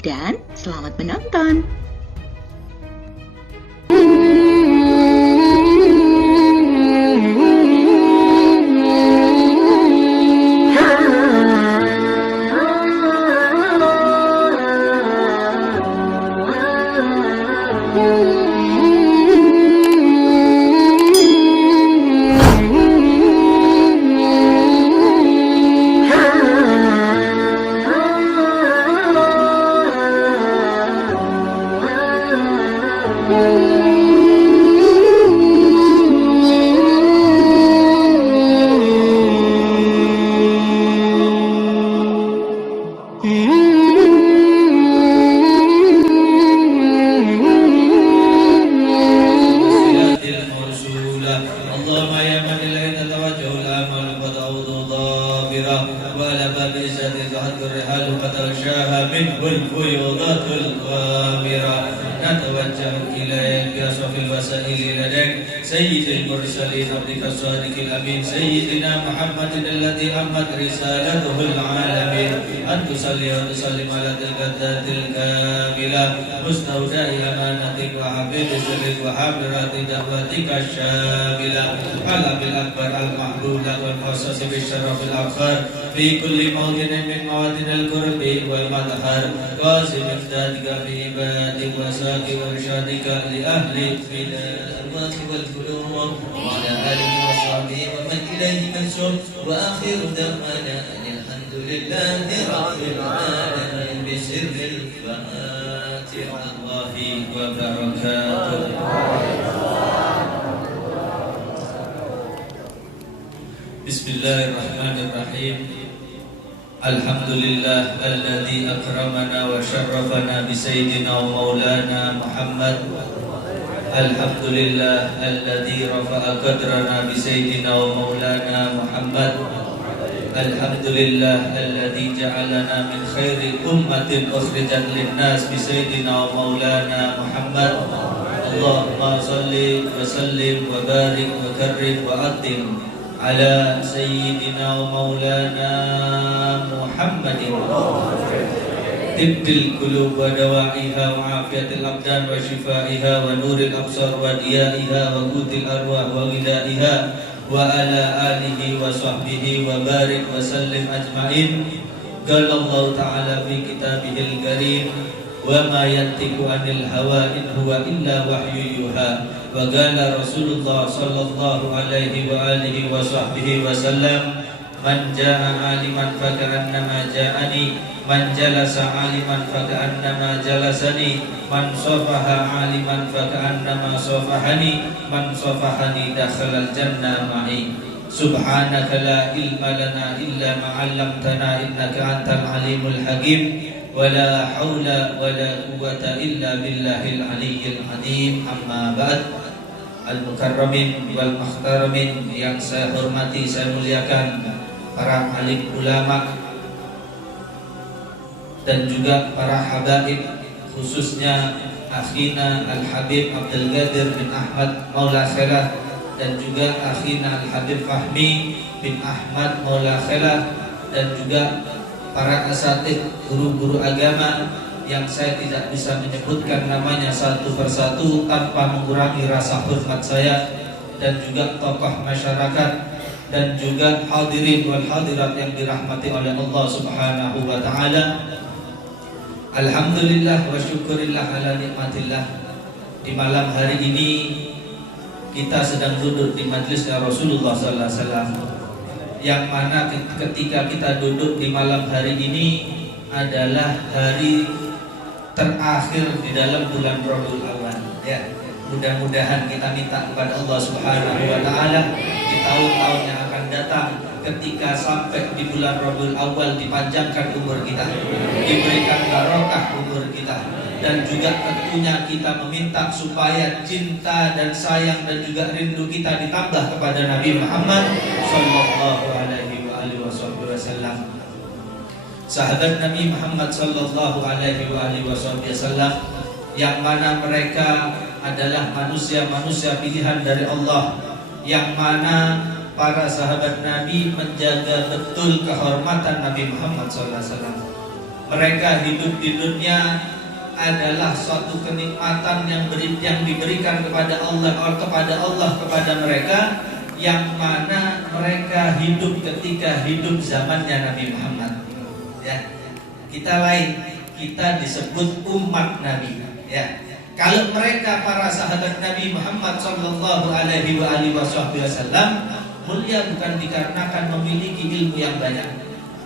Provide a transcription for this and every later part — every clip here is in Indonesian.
dan selamat menonton. سيد المرسلين عبدك الصادق الأمين سيدنا محمد الذي أمت رسالته العالمين أن تصلي وتسلم على تلك الذات الكاملة مستودع أمانتك وحفيظ سرك وحافظة دعوتك الشاملة على بالأكبر المحلول والمخصص بالشرف الأفخر في كل موطن من مواطن القرب والمظهر قاسم إمدادك في عبادك وساك وإرشادك لأهل الأرواح والقلوب وعلى آله وصحبه ومن إليه منسوب وآخر دعوانا أن الحمد لله رب العالمين بسر الفاتحة الله وبركاته. بسم الله الرحمن الرحيم. الحمد لله الذي أكرمنا وشرفنا بسيدنا ومولانا محمد. الحمد لله الذي رفع قدرنا بسيدنا ومولانا محمد. الحمد لله الذي جعلنا من خير أمة أخرجت للناس بسيدنا ومولانا محمد. اللهم صل وسلم وبارك وكرم وأقدم على سيدنا ومولانا محمد طب القلوب ودواعيها وعافية الأبدان وشفائها ونور الأبصار وضيائها وقوت الأرواح وغذائها وعلى آله وصحبه وبارك وسلم أجمعين. قال الله تعالى في كتابه الكريم وما ينطق عن الهوى إن هو إلا وحي يوحى. وقال رسول الله صلى الله عليه وآله وصحبه وسلم من جاء عالما فكأنما جاءني من جلس عالما فكأنما جلسني من صفح عالما فكأنما صفحني من صفحني دخل الجنة معي. سبحانك لا علم لنا إلا ما علمتنا إنك أنت العليم الحكيم ولا حول ولا قوة إلا بالله العلي العظيم. أما بعد. Al-Mukarramin wal Muhtaramin yang saya hormati, saya muliakan para alim ulama dan juga para habaib, khususnya akhina Al-Habib Abdul Qadir bin Ahmad Maula Khairah dan juga akhina Al-Habib Fahmi bin Ahmad Maula Khairah dan juga para asatidz guru-guru agama yang saya tidak bisa menyebutkan namanya satu persatu tanpa mengurangi rasa hormat saya, dan juga tokoh masyarakat dan juga hadirin wal hadirat yang dirahmati oleh Allah Subhanahu wa taala. Alhamdulillah wa syukurillah ala nikmatillah. Di malam hari ini kita sedang duduk di majlisnya Rasulullah sallallahu alaihi wasallam, yang mana ketika kita duduk di malam hari ini adalah hari terakhir di dalam bulan Rabiul Awal. Ya, mudah-mudahan kita minta kepada Allah Subhanahu wa taala di tahun-tahun yang akan datang, ketika sampai di bulan Rabiul Awal dipanjangkan umur kita, diberikan barokah umur kita, dan juga tentunya kita meminta supaya cinta dan sayang dan juga rindu kita ditambah kepada Nabi Muhammad sallallahu alaihi wasallam. Sahabat Nabi Muhammad sallallahu alaihi wasallam yang mana mereka adalah manusia-manusia pilihan dari Allah, yang mana para sahabat Nabi menjaga betul kehormatan Nabi Muhammad sallallahu alaihi wasallam. Mereka hidup di dunia adalah suatu kenikmatan yang diberikan kepada Allah kepada mereka, yang mana mereka hidup ketika hidup zamannya Nabi Muhammad. Ya, kita lain, kita disebut umat Nabi. Ya, kalau mereka para sahabat Nabi Muhammad Sallallahu Alaihi Wasallam mulia bukan dikarenakan memiliki ilmu yang banyak.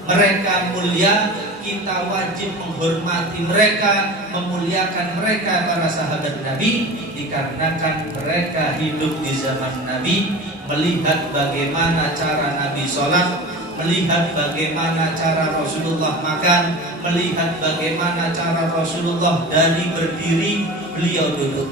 Mereka mulia, kita wajib menghormati mereka, memuliakan mereka para sahabat Nabi, dikarenakan mereka hidup di zaman Nabi, melihat bagaimana cara Nabi sholat, melihat bagaimana cara Rasulullah makan, melihat bagaimana cara Rasulullah dari berdiri beliau duduk,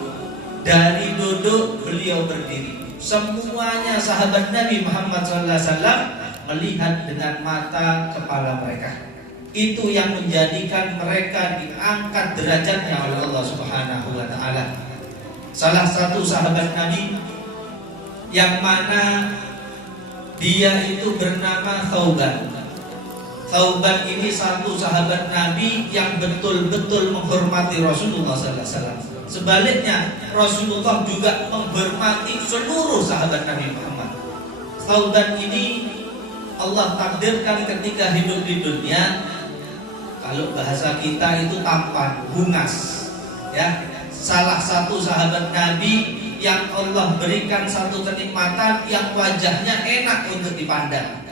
dari duduk beliau berdiri. Semuanya sahabat Nabi Muhammad SAW melihat dengan mata kepala mereka. Itu yang menjadikan mereka diangkat derajatnya oleh Allah Subhanahu wa Ta'ala. Salah satu sahabat Nabi yang mana dia itu bernama Thauban. Thauban ini satu sahabat Nabi yang betul-betul menghormati Rasulullah SAW. Sebaliknya, Rasulullah juga menghormati seluruh sahabat Nabi Muhammad. Thauban ini Allah takdirkan ketika hidup di dunia, kalau bahasa kita itu tampan, bungas. Ya, salah satu sahabat Nabi yang Allah berikan satu kenikmatan yang wajahnya enak untuk dipandang.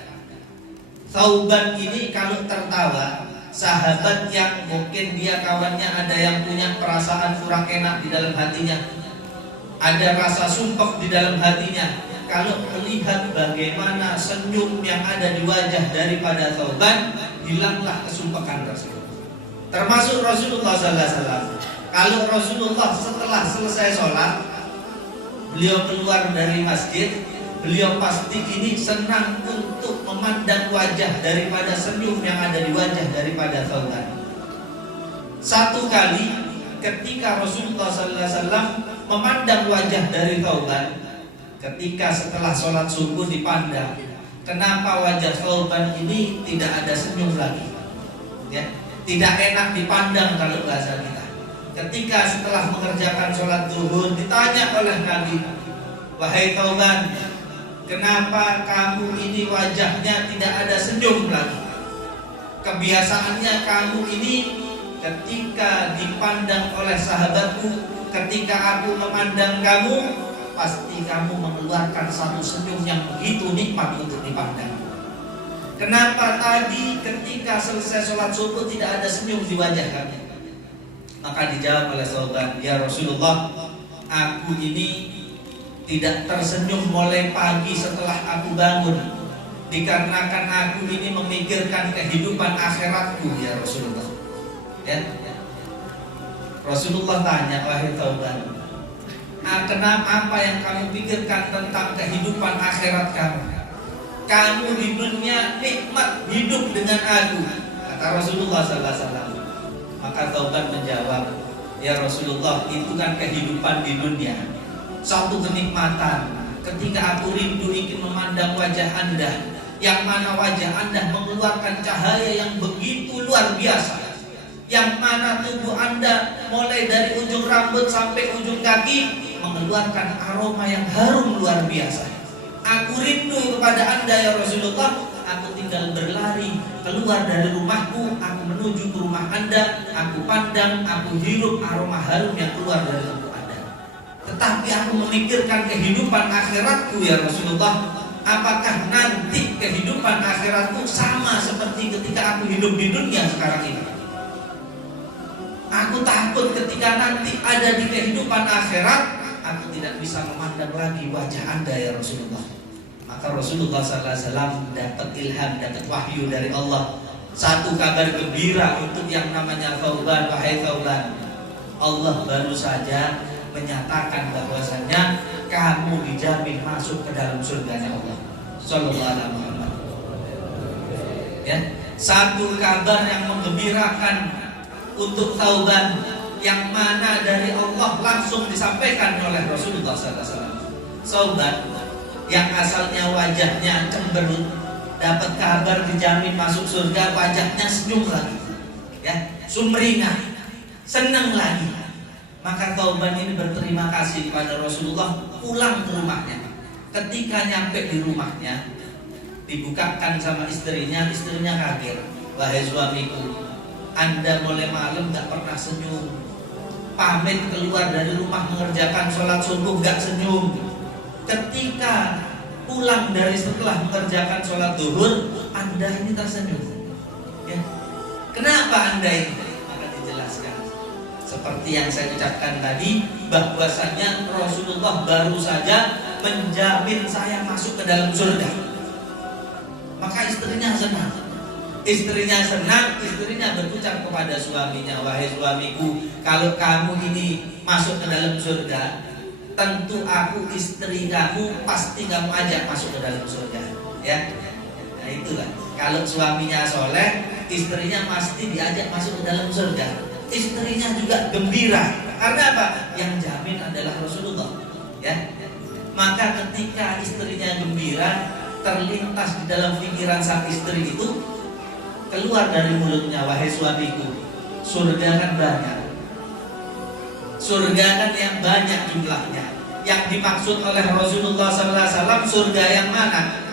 Thauban ini kalau tertawa, sahabat yang mungkin dia kawannya ada yang punya perasaan kurang enak di dalam hatinya, ada rasa sumpah di dalam hatinya, kalau melihat bagaimana senyum yang ada di wajah daripada Thauban, hilanglah kesumpahan tersebut. Termasuk Rasulullah SAW. Kalau Rasulullah setelah selesai sholat, beliau keluar dari masjid, beliau pasti ini senang untuk memandang wajah daripada senyum yang ada di wajah daripada Thauban. Satu kali ketika Rasulullah SAW memandang wajah dari Thauban, ketika setelah sholat subuh dipandang, kenapa wajah Thauban ini tidak ada senyum lagi? Ya, tidak enak dipandang kalau bahasa kita. Ketika setelah mengerjakan sholat zuhur ditanya oleh Nabi, wahai Thauban, kenapa kamu ini wajahnya tidak ada senyum lagi? Kebiasaannya kamu ini ketika dipandang oleh sahabatku, ketika aku memandang kamu, pasti kamu mengeluarkan satu senyum yang begitu nikmat untuk dipandang. Kenapa tadi ketika selesai sholat subuh tidak ada senyum di wajah kami? Maka dijawab oleh Thauban, ya Rasulullah, aku ini tidak tersenyum mulai pagi setelah aku bangun, dikarenakan aku ini memikirkan kehidupan akhiratku ya Rasulullah. Ya. Rasulullah tanya, wahai Thauban, kenapa apa yang kamu pikirkan tentang kehidupan akhirat kamu? Kamu di dunia nikmat hidup dengan aku, kata Rasulullah SAW. Maka Thauban menjawab, ya Rasulullah, itu kan kehidupan di dunia, satu kenikmatan. Ketika aku rindu ingin memandang wajah Anda, yang mana wajah Anda mengeluarkan cahaya yang begitu luar biasa, yang mana tubuh Anda mulai dari ujung rambut sampai ujung kaki mengeluarkan aroma yang harum luar biasa. Aku rindu kepada Anda ya Rasulullah. Aku tinggal berlari keluar dari rumahku, aku menuju ke rumah Anda, aku pandang, aku hirup aroma harum yang keluar dari tubuh Anda. Tetapi aku memikirkan kehidupan akhiratku ya Rasulullah. Apakah nanti kehidupan akhiratku sama seperti ketika aku hidup di dunia sekarang ini? Aku takut ketika nanti ada di kehidupan akhirat, aku tidak bisa memandang lagi wajah Anda ya Rasulullah. Maka Rasulullah SAW dapat ilham, dapat wahyu dari Allah, satu kabar gembira untuk yang namanya Thauban. Wahai Thauban, Allah baru saja menyatakan bahwasanya kamu dijamin masuk ke dalam surganya Allah. Sallallahu alaihi wasallam. Ya, satu kabar yang menggembirakan untuk Thauban, yang mana dari Allah langsung disampaikan oleh Rasulullah SAW. Thauban yang asalnya wajahnya cemberut, dapat kabar dijamin masuk surga, wajahnya senyum lagi. Ya, ya, sumringah, senang lagi. Maka Thauban ini berterima kasih kepada Rasulullah, pulang ke rumahnya. Ketika nyampe di rumahnya, dibukakan sama istrinya kaget. Wahai suamiku, Anda mulai malam gak pernah senyum, pamit keluar dari rumah mengerjakan sholat subuh gak senyum. Ketika pulang dari setelah mengerjakan sholat zuhur, Anda ini tersenyum, ya. Kenapa Anda ini? Maka dijelaskan seperti yang saya ucapkan tadi, bahwasanya Rasulullah baru saja menjamin saya masuk ke dalam surga. Maka istrinya senang. Istrinya berucap kepada suaminya, wahai suamiku, kalau kamu ini masuk ke dalam surga, tentu aku istri kamu pasti kamu ajak masuk ke dalam surga, ya. Nah itulah, kalau suaminya soleh, istrinya pasti diajak masuk ke dalam surga. Istrinya juga gembira. Karena apa? Yang jamin adalah Rasulullah, ya. Maka ketika istrinya gembira, terlintas di dalam pikiran sang istri itu, keluar dari mulutnya, wahai suamiku, surga kan banyak. Surga kan yang banyak jumlahnya. Yang dimaksud oleh Rasulullah SAW, surga yang mana?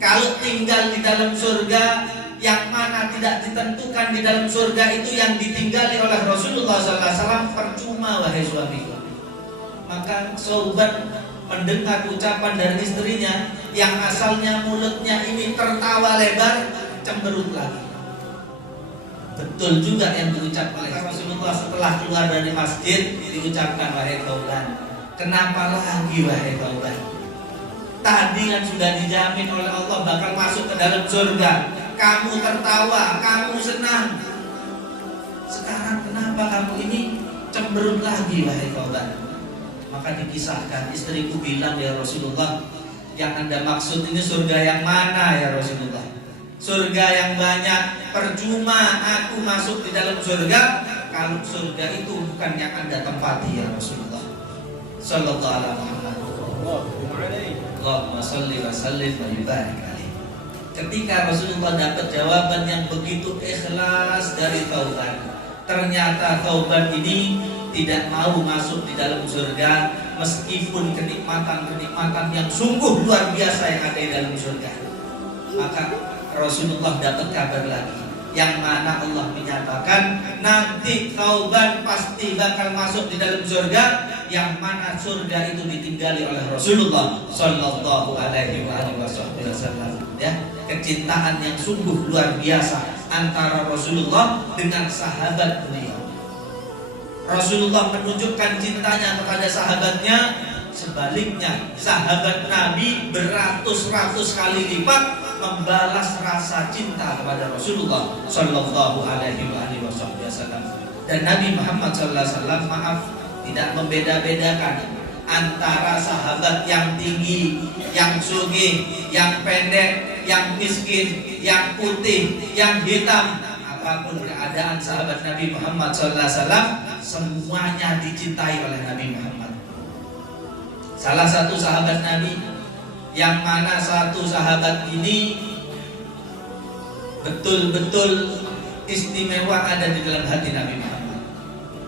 Kalau tinggal di dalam surga yang mana tidak ditentukan di dalam surga itu yang ditinggali oleh Rasulullah SAW, percuma wahai suamiku. Maka Thauban mendengar ucapan dari istrinya yang asalnya mulutnya ini tertawa lebar, cemberut lagi. Betul juga yang diucapkan oleh Rasulullah setelah keluar dari masjid, diucapkan, wahai Thauban, kenapa lagi wahai Thauban? Tadi kan sudah dijamin oleh Allah bakal masuk ke dalam surga. Kamu tertawa, kamu senang. Sekarang kenapa kamu ini cemberut lagi wahai Thauban? Maka dikisahkan, istriku bilang, ya Rasulullah, yang Anda maksud ini surga yang mana ya Rasulullah? Surga yang banyak. Percuma aku masuk di dalam surga kalau surga itu bukan yang Anda tempati ya Rasulullah sallallahu alaihi wasallam. Allahumma shalli wa sallim wa barik alaihi. Ketika Rasulullah dapat jawaban yang begitu ikhlas dari Thauban, ternyata Thauban ini tidak mau masuk di dalam surga meskipun kenikmatan-kenikmatan yang sungguh luar biasa yang ada di dalam surga. Maka Rasulullah dapat kabar lagi, yang mana Allah menyatakan nanti Thauban pasti bakal masuk di dalam surga, yang mana surga itu ditinggali oleh Rasulullah sallallahu alaihi wasallam. Ya, kecintaan yang sungguh luar biasa antara Rasulullah dengan sahabat beliau. Rasulullah menunjukkan cintanya kepada sahabatnya, sebaliknya sahabat Nabi beratus-ratus kali lipat membalas rasa cinta kepada Rasulullah sallallahu alaihi wasallam. Dan Nabi Muhammad sallallahu alaihi wasallam, maaf, tidak membeda-bedakan antara sahabat yang tinggi, yang sugih, yang pendek, yang miskin, yang putih, yang hitam. Apapun keadaan sahabat Nabi Muhammad sallallahu alaihi wasallam, semuanya dicintai oleh Nabi Muhammad. Salah satu sahabat Nabi, yang mana satu sahabat ini betul-betul istimewa ada di dalam hati Nabi Muhammad.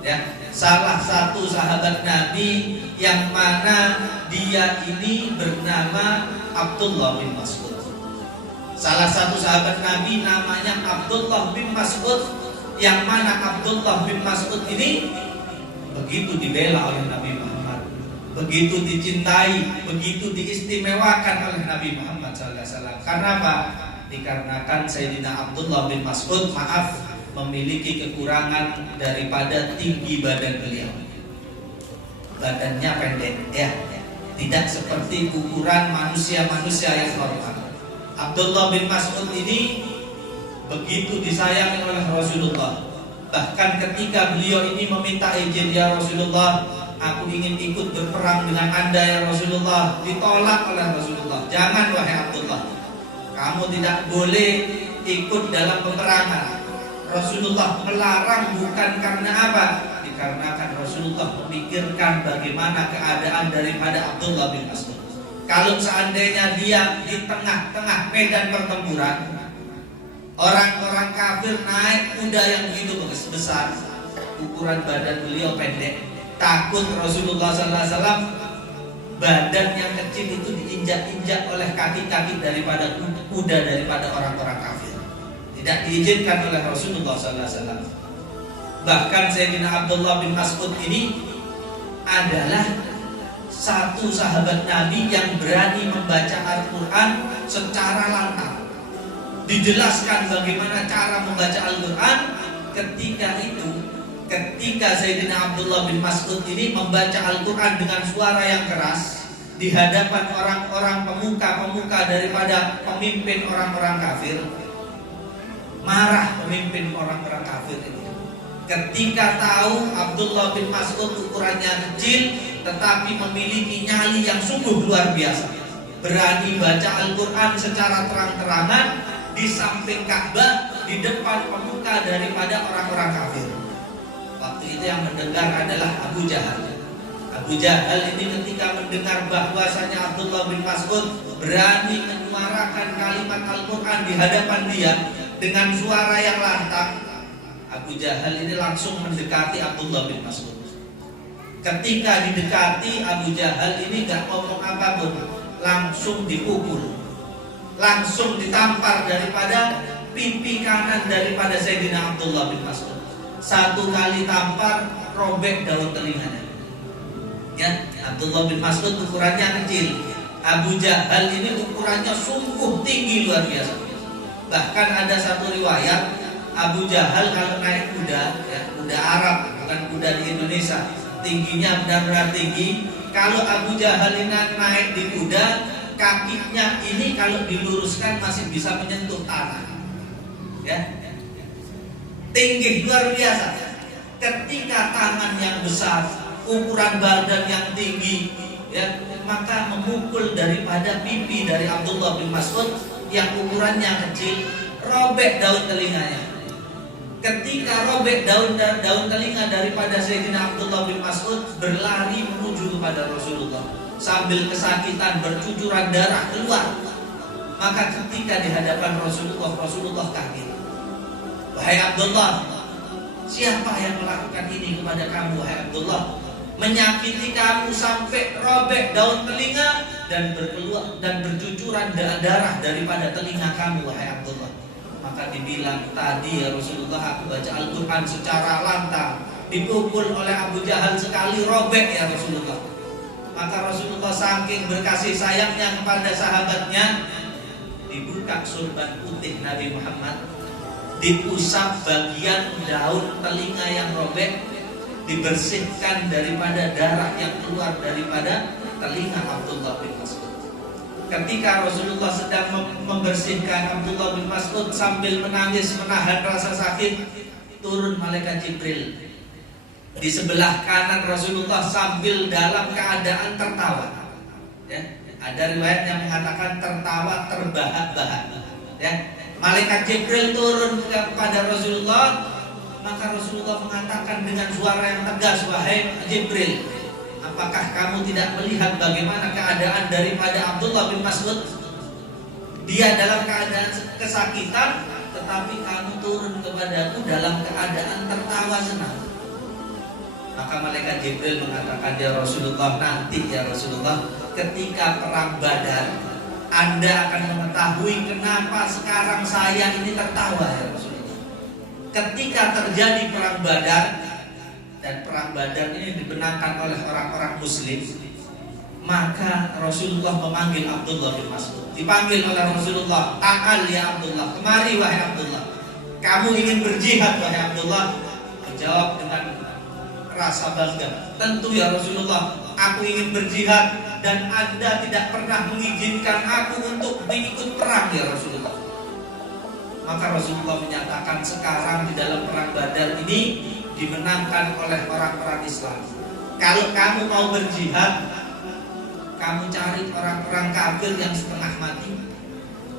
Ya, salah satu sahabat Nabi yang mana dia ini bernama Abdullah bin Mas'ud. Salah satu sahabat Nabi namanya Abdullah bin Mas'ud, yang mana Abdullah bin Mas'ud ini begitu dibela oleh Nabi Muhammad, begitu dicintai, begitu diistimewakan oleh Nabi Muhammad SAW. Karena apa? Dikarenakan Sayyidina Abdullah bin Mas'ud, maaf, memiliki kekurangan daripada tinggi badan beliau. Badannya pendek, ya, tidak seperti ukuran manusia-manusia yang normal. Abdullah bin Mas'ud ini begitu disayangi oleh Rasulullah. Bahkan ketika beliau ini meminta izin, ya Rasulullah, aku ingin ikut berperang dengan Anda ya Rasulullah, ditolak oleh Rasulullah. Jangan wahai Abdullah, kamu tidak boleh ikut dalam peperangan. Rasulullah melarang bukan karena apa? Dikarenakan Rasulullah memikirkan bagaimana keadaan daripada Abdullah bin Mas'ud. Kalau seandainya dia di tengah-tengah medan pertempuran, Orang-orang kafir naik kuda yang begitu besar, ukuran badan beliau pendek. Takut Rasulullah SAW badan yang kecil itu diinjak-injak oleh kaki-kaki daripada kuda daripada orang-orang kafir. Tidak diizinkan oleh Rasulullah SAW. Bahkan Sayyidina Abdullah bin Mas'ud ini adalah satu sahabat Nabi yang berani membaca Al-Quran secara lantang. Dijelaskan bagaimana cara membaca Al-Quran. Ketika Sayyidina Abdullah bin Mas'ud ini membaca Al-Quran dengan suara yang keras di hadapan orang-orang pemuka-pemuka daripada pemimpin orang-orang kafir, marah pemimpin orang-orang kafir itu. Ketika tahu Abdullah bin Mas'ud ukurannya kecil tetapi memiliki nyali yang sungguh luar biasa, berani baca Al-Quran secara terang-terangan di samping Ka'bah, di depan pemuka daripada orang-orang kafir. Waktu itu yang mendengar adalah Abu Jahal. Abu Jahal ini ketika mendengar bahwasanya Abdullah bin Mas'ud berani menyuarakan kalimat Al-Quran di hadapan dia dengan suara yang lantang, Abu Jahal ini langsung mendekati Abdullah bin Mas'ud. Ketika didekati, Abu Jahal ini gak ngomong apapun, langsung dipukul, langsung ditampar daripada pipi kanan daripada Sayyidina Abdullah bin Mas'ud. Satu kali tampar, robek daun telinganya. Ya, Abdullah bin Mas'ud ukurannya kecil, Abu Jahal ini ukurannya sungguh tinggi luar biasa. Bahkan ada satu riwayat, Abu Jahal kalau naik kuda, ya, kuda Arab, bukan kuda di Indonesia, tingginya benar-benar tinggi. Kalau Abu Jahal ini naik di kuda, kakinya ini kalau diluruskan masih bisa menyentuh tanah. Ya, tinggi luar biasa. Ketika tangan yang besar, ukuran badan yang tinggi, ya, maka memukul daripada pipi dari Abdullah bin Mas'ud yang ukurannya kecil, robek daun telinganya. Ketika robek daun telinga daripada Sayyidina Abdullah bin Mas'ud, berlari menuju kepada Rasulullah sambil kesakitan, bercucuran darah keluar. Maka ketika di hadapan Rasulullah kaget. Wahai Abdullah, siapa yang melakukan ini kepada kamu, wahai Abdullah? Menyakiti kamu sampai robek daun telinga dan bercucuran darah daripada telinga kamu, wahai Abdullah. Maka dibilang, tadi ya Rasulullah, aku baca Al-Quran secara lantang, dipukul oleh Abu Jahal sekali, robek ya Rasulullah. Maka Rasulullah saking berkasih sayangnya kepada sahabatnya, dibuka surban putih Nabi Muhammad, diusap bagian daun telinga yang robek, dibersihkan daripada darah yang keluar daripada telinga Abdullah bin Mas'ud. Ketika Rasulullah sedang membersihkan Abdullah bin Mas'ud sambil menangis menahan rasa sakit, turun malaikat Jibril di sebelah kanan Rasulullah sambil dalam keadaan tertawa. Ya, ada riwayat yang mengatakan tertawa terbahak-bahak. Ya, malaikat Jibril turun kepada Rasulullah, maka Rasulullah mengatakan dengan suara yang tegas, wahai Jibril, apakah kamu tidak melihat bagaimana keadaan daripada Abdullah bin Mas'ud? Dia dalam keadaan kesakitan, tetapi kamu turun kepadaku dalam keadaan tertawa senang. Maka malaikat Jibril mengatakan, ya Rasulullah, nanti ya Rasulullah, ketika perang Badar, Anda akan mengetahui kenapa sekarang saya ini tertawa ya Rasulullah. Ketika terjadi perang Badar, dan perang Badar ini dibenarkan oleh orang-orang Muslim, maka Rasulullah memanggil Abdullah bin Mas'ud. Dipanggil oleh Rasulullah, ta'al ya Abdullah, kemari wahai Abdullah. Kamu ingin berjihad wahai Abdullah? Menjawab dengan rasa bangga, tentu ya Rasulullah, aku ingin berjihad dan Anda tidak pernah mengizinkan aku untuk mengikut perang ya Rasulullah. Maka Rasulullah menyatakan, sekarang di dalam perang Badar ini dimenangkan oleh orang-orang Islam. Kalau kamu mau berjihad, kamu cari orang-orang kafir yang setengah mati,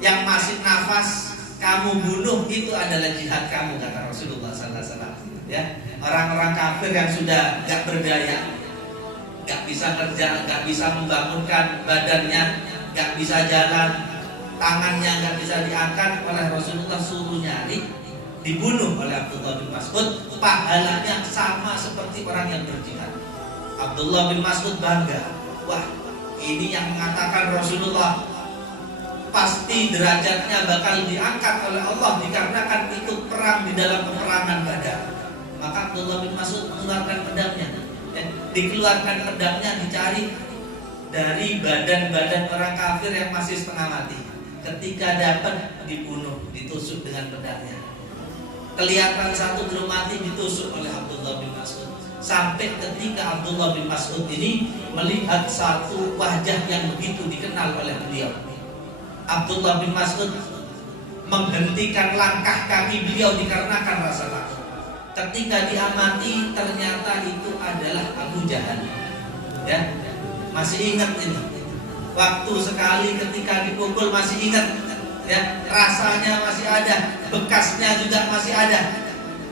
yang masih nafas, kamu bunuh, itu adalah jihad kamu, kata Rasulullah SAW. Ya, orang-orang kafir yang sudah gak berdaya, gak bisa kerja, gak bisa membangunkan badannya, gak bisa jalan, tangannya nggak bisa diangkat oleh Rasulullah, suruh nyari, dibunuh oleh Abdullah bin Mas'ud, pahalanya sama seperti orang yang berjihad. Abdullah bin Mas'ud bangga, wah ini yang mengatakan Rasulullah pasti derajatnya bakal diangkat oleh Allah dikarenakan ikut perang di dalam peperangan Badar. Maka Abdullah bin Mas'ud mengeluarkan pedangnya, dikeluarkan pedangnya, dicari dari badan-badan orang kafir yang masih setengah mati. Ketika dapat, dibunuh, ditusuk dengan pedangnya. Kelihatan satu belum mati, ditusuk oleh Abdullah bin Mas'ud. Sampai ketika Abdullah bin Mas'ud ini melihat satu wajah yang begitu dikenal oleh beliau. Abdullah bin Mas'ud menghentikan langkah kaki beliau dikarenakan rasa takut. Ketika diamati, ternyata itu adalah Abu Jahal. Ya, masih ingat ini. Waktu sekali ketika dipukul masih ingat. Ya, rasanya masih ada, bekasnya juga masih ada.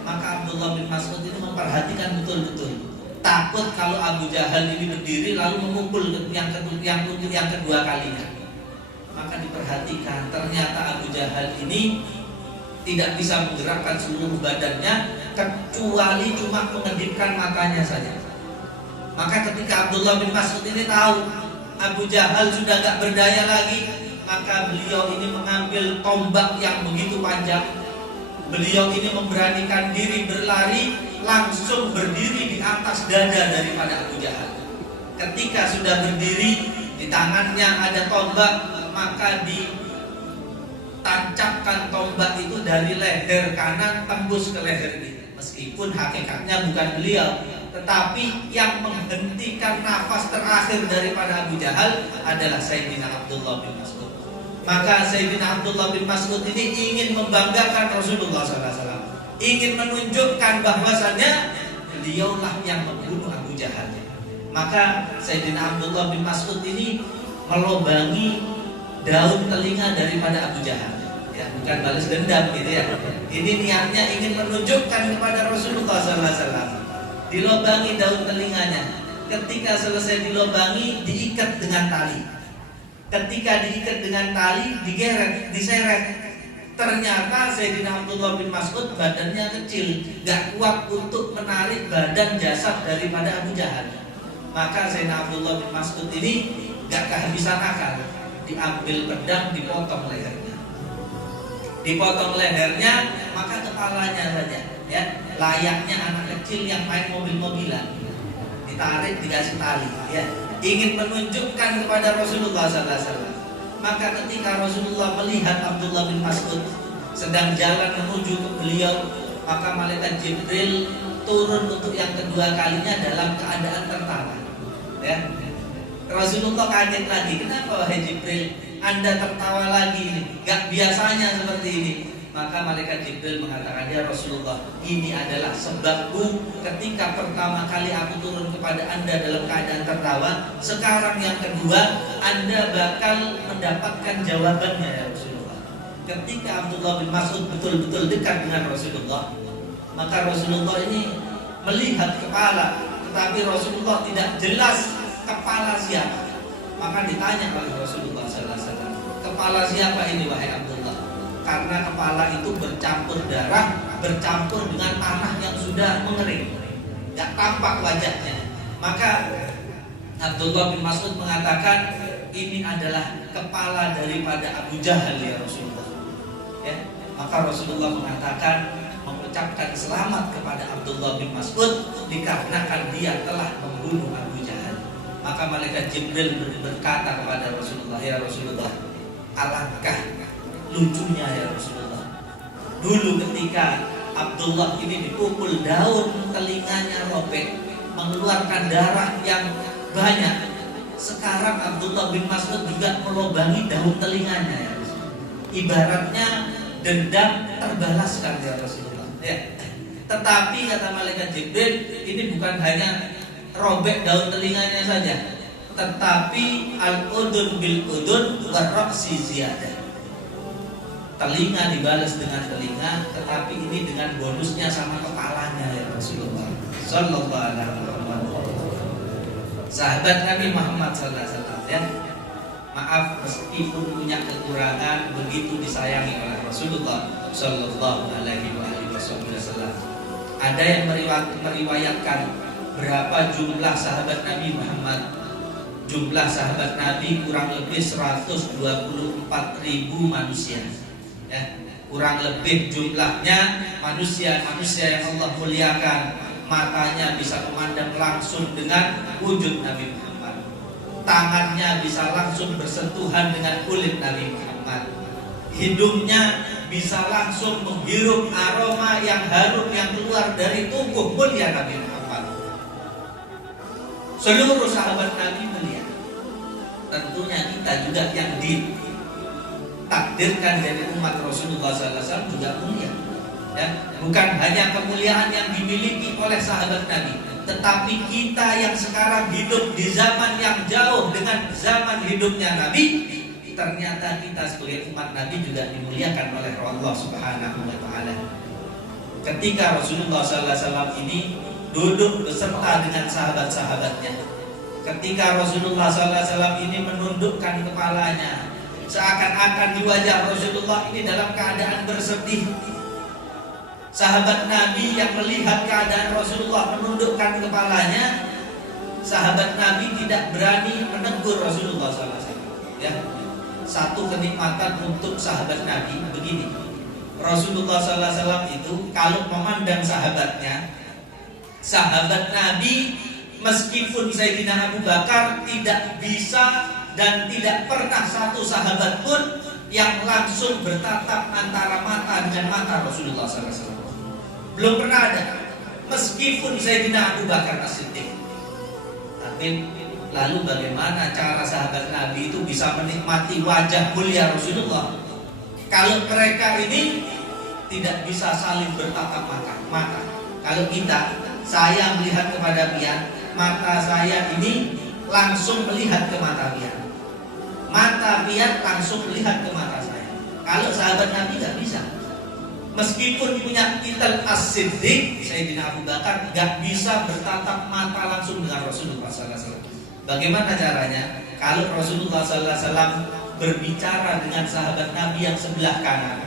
Maka Abdullah bin Mas'ud ini memperhatikan betul-betul. Takut kalau Abu Jahal ini berdiri lalu memukul yang kedua kalinya. Maka diperhatikan, ternyata Abu Jahal ini tidak bisa menggerakkan seluruh badannya kecuali cuma mengedipkan matanya saja. Maka ketika Abdullah bin Mas'ud ini tahu Abu Jahal sudah gak berdaya lagi, maka beliau ini mengambil tombak yang begitu panjang. Beliau ini memberanikan diri berlari, langsung berdiri di atas dada daripada Abu Jahal. Ketika sudah berdiri, di tangannya ada tombak, maka ditancapkan tombak itu dari leher kanan tembus ke leher kiri. Meskipun hakikatnya bukan beliau, tetapi yang menghentikan nafas terakhir daripada Abu Jahal adalah Sayyidina Abdullah bin Mas'ud. Maka Sayyidina Abdullah bin Mas'ud ini ingin membanggakan Rasulullah SAW, ingin menunjukkan bahwasannya beliaulah yang membunuh Abu Jahal. Maka Sayyidina Abdullah bin Mas'ud ini melobangi daun telinga daripada Abu Jahal. Ya, bukan balas dendam gitu ya. Ini niatnya ingin menunjukkan kepada Rasulullah SAW. Dilobangi daun telinganya. Ketika selesai dilobangi, diikat dengan tali. Ketika diikat dengan tali, digeret, diseret. Ternyata Sayyidina Abdullah bin Mas'ud badannya kecil, gak kuat untuk menarik badan jasad daripada Abu Jahal. Maka Sayyidina Abdullah bin Mas'ud ini gak kehabisan akal, diambil pedang, dipotong lehernya. Dipotong lehernya, maka kepalanya saja, ya, layaknya anak kecil yang main mobil-mobilan, ditarik, dikasih tali, ya, ingin menunjukkan kepada Rasulullah SAW. Maka ketika Rasulullah melihat Abdullah bin Mas'ud sedang jalan menuju ke beliau, maka malaikat Jibril turun untuk yang kedua kalinya dalam keadaan tertawa. Ya, Rasulullah kaget lagi, kenapa wahai Jibril, Anda tertawa lagi? Gak biasanya seperti ini. Maka malaikat Jibril mengatakan, ya Rasulullah, ini adalah sebabku ketika pertama kali aku turun kepada Anda dalam keadaan tertawa. Sekarang yang kedua, Anda bakal mendapatkan jawabannya ya Rasulullah. Ketika Abdullah bin Mas'ud betul-betul dekat dengan Rasulullah, maka Rasulullah ini melihat kepala, tetapi Rasulullah tidak jelas kepala siapa. Maka ditanya oleh Rasulullah SAW, kepala siapa ini wahai Abdullah? Karena kepala itu bercampur darah, bercampur dengan tanah yang sudah mengering, gak tampak wajahnya. Maka Abdullah bin Mas'ud mengatakan, ini adalah kepala daripada Abu Jahal ya Rasulullah. Ya, maka Rasulullah mengatakan, mengucapkan selamat kepada Abdullah bin Mas'ud dikarenakan dia telah membunuh Abu Jahal. Maka malaikat Jibril berkata kepada Rasulullah, ya Rasulullah, alangkah lucunya ya Rasulullah, dulu ketika Abdullah ini dipukul, daun telinganya robek, mengeluarkan darah yang banyak. Sekarang Abdullah bin Mas'ud juga melobangi daun telinganya ya Rasulullah. Ibaratnya dendam terbalaskan ya Rasulullah ya. Tetapi kata malaikat Jibril, ini bukan hanya robek daun telinganya saja, tetapi al-udun bil udun wa ra'si ziyadah. Telinga dibalas dengan telinga, tetapi ini dengan bonusnya sama kepalanya ya Rasulullah sallallahu alaihi wasallam. Sahabat Nabi Muhammad sallallahu alaihi wasallam ya. Maaf meskipun punya kekurangan, begitu disayangi oleh Rasulullah Shallallahu Alaihi Wasallam. Ada yang meriwayatkan berapa jumlah sahabat Nabi Muhammad. Jumlah sahabat Nabi kurang lebih 124.000 manusia. Ya, kurang lebih jumlahnya manusia yang Allah muliakan, matanya bisa memandang langsung dengan wujud Nabi Muhammad, tangannya bisa langsung bersentuhan dengan kulit Nabi Muhammad, hidungnya bisa langsung menghirup aroma yang harum yang keluar dari tubuh mulia Nabi Muhammad. Seluruh sahabat Nabi mulia. Tentunya kita juga yang ditakdirkan dari umat Rasulullah SAW juga mulia. Ya, bukan hanya kemuliaan yang dimiliki oleh sahabat Nabi, tetapi kita yang sekarang hidup di zaman yang jauh dengan zaman hidupnya Nabi, ternyata kita sebagai umat Nabi juga dimuliakan oleh Allah Subhanahu wa Ta'ala. Ketika Rasulullah SAW ini duduk beserta dengan sahabat-sahabatnya, ketika Rasulullah SAW ini menundukkan kepalanya, seakan-akan di wajah Rasulullah ini dalam keadaan bersedih. Sahabat Nabi yang melihat keadaan Rasulullah menundukkan kepalanya, sahabat Nabi tidak berani menegur Rasulullah SAW. Ya, satu kenikmatan untuk sahabat Nabi begini. Rasulullah SAW itu kalau memandang sahabatnya, sahabat Nabi meskipun Sayyidina Abu Bakar tidak bisa dan tidak pernah satu sahabat pun yang langsung bertatap antara mata dengan mata Rasulullah SAW. Belum pernah ada. Meskipun Sayyidina Abu Bakar As-Siddiq. Tapi lalu bagaimana cara sahabat Nabi itu bisa menikmati wajah mulia Rasulullah kalau mereka ini tidak bisa saling bertatap mata? Kalau saya melihat kepada Pian, mata saya ini langsung melihat ke mata Pian, mata Pian langsung melihat ke mata saya. Kalau sahabat Nabi nggak bisa. Meskipun punya titel As-Siddiq, Sayyidina Abu Bakar nggak bisa bertatap mata langsung dengan Rasulullah SAW. Bagaimana caranya? Kalau Rasulullah SAW berbicara dengan sahabat Nabi yang sebelah kanan,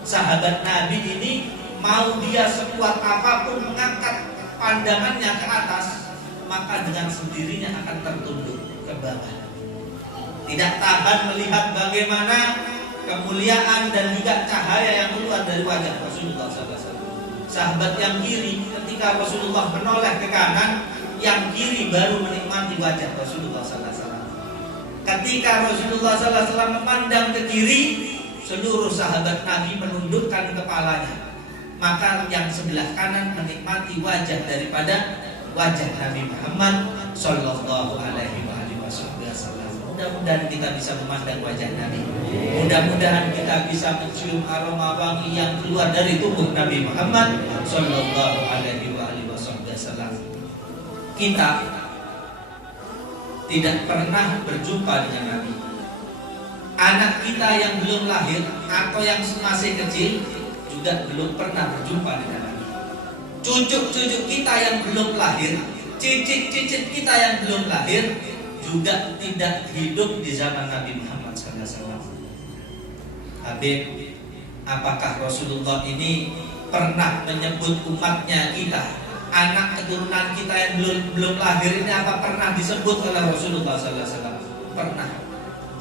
sahabat Nabi ini mau dia sekuat apapun mengangkat pandangannya ke atas, maka dengan sendirinya akan tertunduk ke bawah. Tidak tahan melihat bagaimana kemuliaan dan juga cahaya yang keluar dari wajah Rasulullah SAW. Sahabat yang kiri ketika Rasulullah menoleh ke kanan, yang kiri baru menikmati wajah Rasulullah SAW. Ketika Rasulullah SAW memandang ke kiri, seluruh sahabat Nabi menundukkan kepalanya, maka yang sebelah kanan menikmati wajah daripada wajah Nabi Muhammad Sallallahu Alaihi Wasallam. Mudah-mudahan kita bisa memandang wajah Nabi. Mudah-mudahan kita bisa mencium aroma wangi yang keluar dari tubuh Nabi Muhammad Sallallahu Alaihi Wasallam. Kita tidak pernah berjumpa dengan Nabi. Anak kita yang belum lahir atau yang masih kecil juga belum pernah berjumpa dengan Nabi. Cucu-cucu kita yang belum lahir, cicit-cicit kita yang belum lahir juga tidak hidup di zaman Nabi Muhammad SAW. Habib, apakah Rasulullah ini pernah menyebut umatnya kita, anak keturunan kita yang belum lahir ini, apa pernah disebut oleh Rasulullah SAW? Pernah.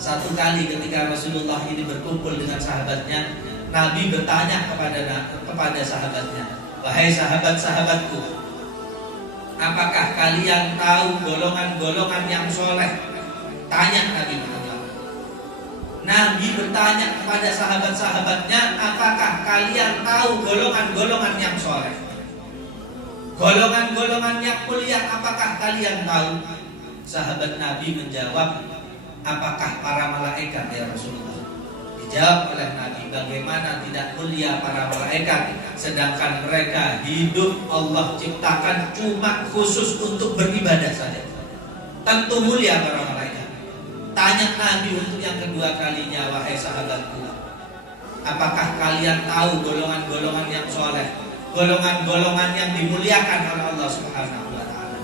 Satu kali ketika Rasulullah ini berkumpul dengan sahabatnya, Nabi bertanya kepada sahabatnya, wahai sahabat-sahabatku, apakah kalian tahu golongan-golongan yang soleh? Tanya Nabi Muhammad. Nabi bertanya kepada sahabat-sahabatnya, apakah kalian tahu golongan-golongan yang soleh? Golongan-golongan yang mulia, apakah kalian tahu? Sahabat Nabi menjawab, apakah para malaikat ya Rasulullah? Dijawab oleh Nabi, bagaimana tidak mulia para malaikat, sedangkan mereka hidup Allah ciptakan cuma khusus untuk beribadah saja. Tentu mulia para malaikat. Tanya Nabi untuk yang kedua kalinya, wahai sahabatku, apakah kalian tahu golongan-golongan yang soleh, golongan-golongan yang dimuliakan oleh Allah Subhanahu wa Ta'ala?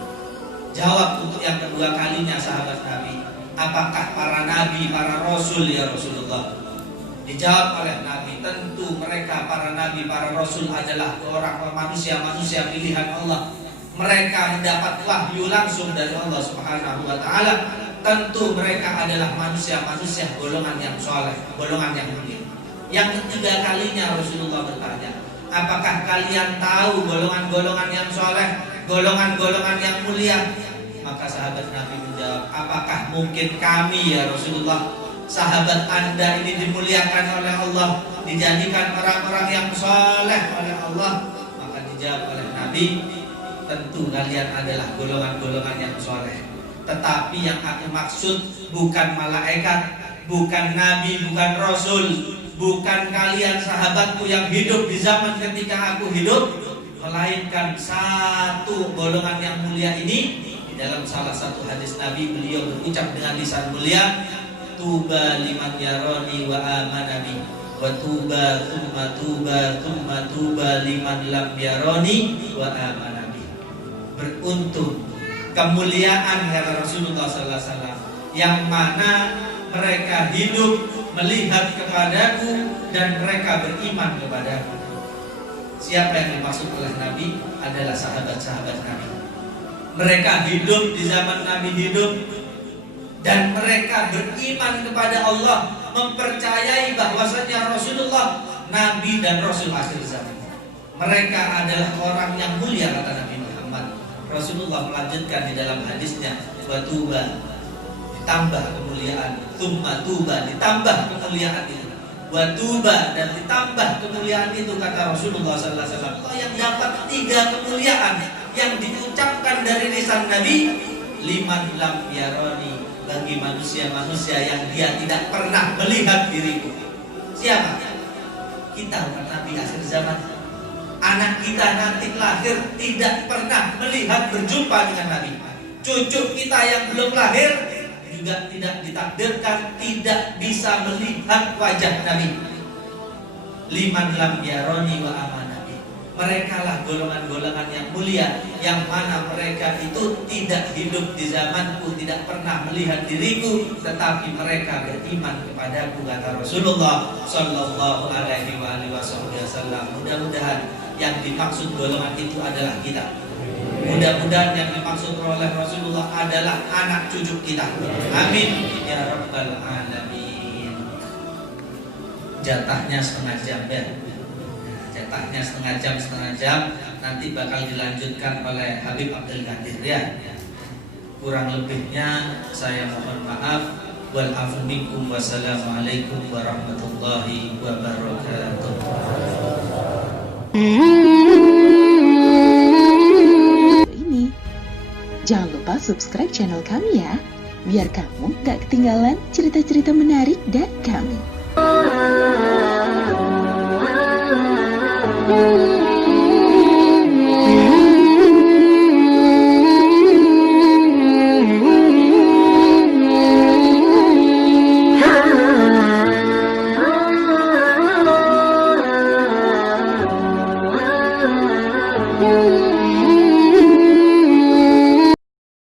Jawab untuk yang kedua kalinya sahabat Nabi, Apakah para nabi, para rasul ya Rasulullah? Dijawab oleh Nabi, tentu mereka para nabi, para rasul adalah orang manusia pilihan Allah. Mereka mendapat wahyu langsung dari Allah Subhanahu wa taala. Tentu mereka adalah manusia golongan yang soleh, golongan yang mulia. Yang ketiga kalinya Rasulullah bertanya, apakah kalian tahu golongan-golongan yang soleh, golongan-golongan yang mulia? Maka sahabat Nabi menjawab, apakah mungkin kami ya Rasulullah, sahabat Anda ini dimuliakan oleh Allah, dijadikan orang-orang yang soleh oleh Allah? Maka dijawab oleh Nabi, tentu kalian adalah golongan-golongan yang soleh. Tetapi yang aku maksud bukan malaikat, bukan nabi, bukan rasul, bukan kalian sahabatku yang hidup di zaman ketika aku hidup, melainkan satu golongan yang mulia ini. Dalam salah satu hadis Nabi, beliau berucap dengan lisan mulia, tuba liman yarani wa amana bi, wa tuba thumma tuba liman lam yarani wa amana bi. Beruntung, kemuliaan kata Rasulullah sallallahu alaihi wasallam, yang mana mereka hidup melihat kepadaku dan mereka beriman kepadaku. Siapa yang dimaksud oleh Nabi adalah sahabat-sahabat Nabi. Mereka hidup di zaman Nabi hidup dan mereka beriman kepada Allah, mempercayai bahwasanya Rasulullah Nabi dan Rasul akhir zaman. Mereka adalah orang yang mulia kata Nabi Muhammad. Rasulullah melanjutkan di dalam hadisnya, wa tuba ditambah kemuliaan, tsumma tuba ditambah kemuliaan itu, wa tuba dan ditambah kemuliaan itu kata Rasulullah sallallahu alaihi wasallam. Yang dapat tiga kemuliaan yang diucapkan dari lisan Nabi, liman lam yaroni, bagi manusia-manusia yang dia tidak pernah melihat diriku. Siapa? Kita umat Nabi akhir zaman. Anak kita nanti lahir tidak pernah melihat berjumpa dengan Nabi. Cucu kita yang belum lahir juga tidak ditakdirkan tidak bisa melihat wajah Nabi. Liman lam yaroni wa amana. Mereka lah golongan-golongan yang mulia, yang mana mereka itu tidak hidup di zamanku, tidak pernah melihat diriku, tetapi mereka beriman kepadaku kata Rasulullah sallallahu alaihi wasallam. Mudah-mudahan yang dimaksud golongan itu adalah kita. Mudah-mudahan yang dimaksud oleh Rasulullah adalah anak cucu kita. Amin ya rabbal alamin. Jatahnya setengah jam ya. Jatahnya setengah jam nanti bakal dilanjutkan oleh Habib Abdul Qadir ya. Kurang lebihnya saya mohon maaf. Wal afu minkum, wassalamualaikum warahmatullahi wabarakatuh. Ini jangan lupa subscribe channel kami ya, biar kamu gak ketinggalan cerita-cerita menarik dari kami.